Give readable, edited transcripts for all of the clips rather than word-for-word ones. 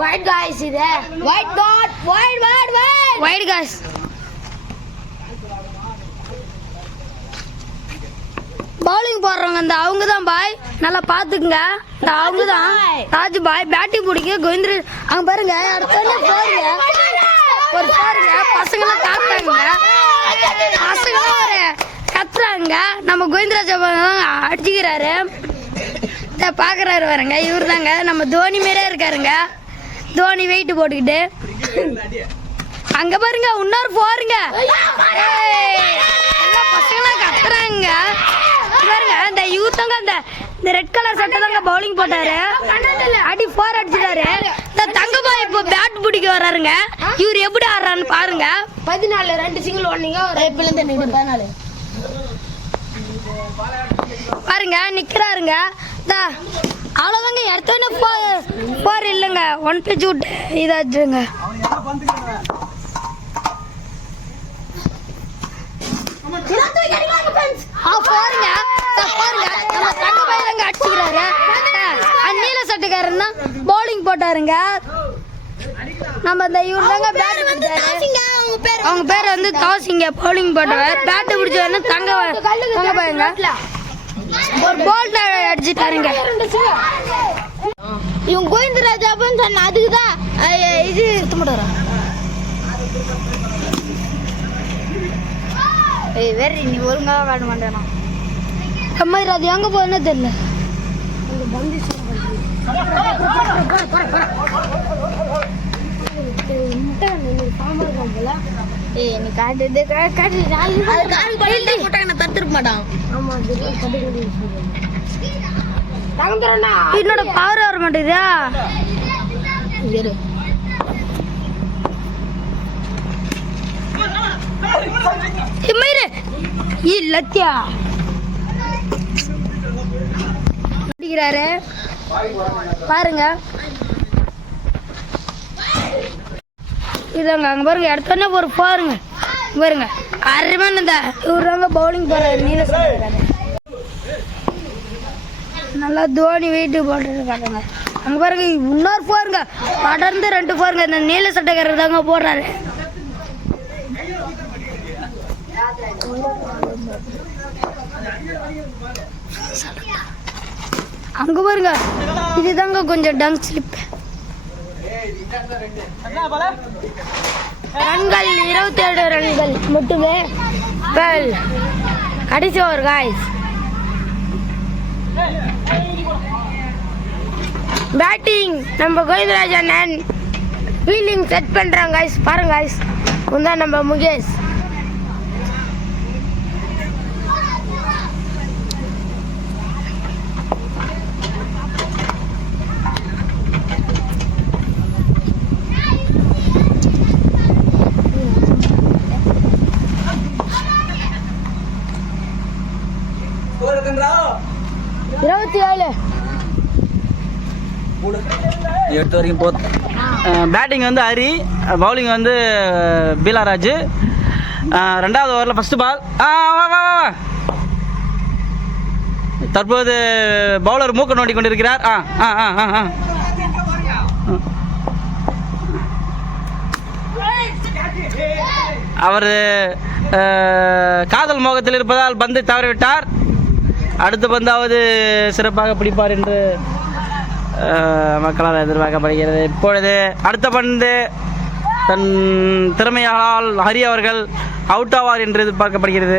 White guys இது. White dot. White guys. Bowling போடுறவங்க அந்த அவங்க தான் பாய், நல்லா பாத்துக்குங்க. அவங்க தான் ராஜு பாய். பேட்டிங் பிடிக்க கோவிந்தர் அங்க பாருங்க. அடுத்த போருங்க ஒரு பாருங்க. பசங்களாம் காத்துறாங்க, பசங்க கத்துறாங்க. நம்ம கோவிந்தராஜா அடிச்சுக்கிறாரு, பாக்குறாரு வரங்க. இவரு தாங்க நம்ம தோனி மாரியே இருக்காருங்க. தோனி வெயிட் போட்டுக்கிட்டு அங்க பாருங்க. இன்னொரு போருங்க. பசங்களாம் கத்துறாங்க பாருங்க. இந்த யூத்தங்க அந்த ரெட் கலர் சட்டை தாங்க பவுலிங் போட்டாரு. அடி 4 அடிச்சிட்டாரு. இந்த தங்கபாய் இப்போ பேட் பிடிக்க வர்றாருங்க. இவர் எப்படி ஆடுறான்னு பாருங்க. 14 2 சிங்கிள் ஓடுனீங்க. ஒரு 14 பாருங்க நிக்கிறாருங்க. அவ்வளோதாங்க. எடுத்தோன்னே 4 இல்லைங்க. 1 பேஜ் விட்டு இதாச்சுங்க. பாருங்க நம்ம தங்கபாயிலங்க அடிச்சுக்கிறாரு. நீல சட்டைக்காரன் தான் பவுலிங் போட்டாருங்க. நம்ம இந்த இவர் தாங்க பேட் பிடிச்சாரு. அவங்க பேர் வந்து தோசிங்க. பவுலிங் போட்டவர். பேட்டு பிடிச்சவரு தங்கபாயிங்க. ஒரு போல்ட் அடிச்சுட்டாருங்க. இவங்க கோவிந்தராஜாப்புன்னு சொன்ன அதுக்குதான் இது சுத்தமாட்டாரா வேற நீ ஒழுங்காக காட்ட மாட்டேனா மாதிரி. அது எங்க போகுதுன்னு தெரியல. நீ காட்டு தடுத்துருக்க மாட்டான். என்னோட பவர் வர மாட்டேதா. லத்தியா அடிக்கிறாரு பாருங்க. இதாங்க அங்க பாருங்க. எடுத்தோடனே ஒரு பாருங்க பாருங்க. அருமையான இந்த இவருங்க பவுலிங் போறாரு. நீல நல்லா தோனி வெயிட் போட்டு காட்டுங்க. அங்க பாருங்க இன்னொரு போருங்க. தொடர்ந்து 2 போருங்க. இந்த நீல சட்டைக்காரர் தாங்க போடுறாரு. அங்க பாருங்க. இதுதாங்க கொஞ்சம் டங் ஸ்லிப். ரன்கள் 27 ரன்கள் மட்டுமே. கடைசி ஒரு காய்ஸ் பேட்டிங் நம்ம கோவிந்தராஜ் அண்ணன் ஃபீல்டிங் செட் பண்றாங்க காய்ஸ். பாருங்க காய்ஸ். உந்தான் நம்ம முகேஷ். எடுத்து வரைக்கும் பேட்டிங் வந்து ஹரி, பவுலிங் வந்து பீலாராஜ். 2வது ஓவரில் ஃபர்ஸ்ட் பால். தற்போது பவுலர் மூக்க நோண்டி கொண்டிருக்கிறார். அவர் காதல் மோகத்தில் இருப்பதால் பந்தை தவறிவிட்டார். அடுத்த பந்தாவது சிறப்பாக பிடிப்பார் என்று மக்களால் எதிர்பார்க்கப்படுகிறது. இப்பொழுது அடுத்த பந்து தன் திறமையால் ஹரி அவர்கள் அவுட் ஆவார் என்று எதிர்பார்க்கப்படுகிறது.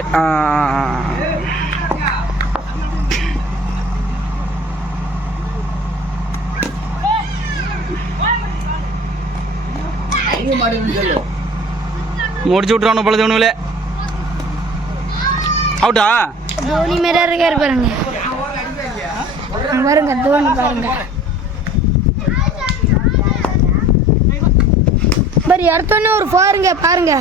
முடிச்சு விட்டுறானு பொழுது ஒண்ணுல அவுட்டா. தோனி மேல இருக்காரு பாருங்க. பாருங்க தோனி பாருங்க. பாரு எடுத்தோன்னே ஒரு பாருங்க பாருங்க.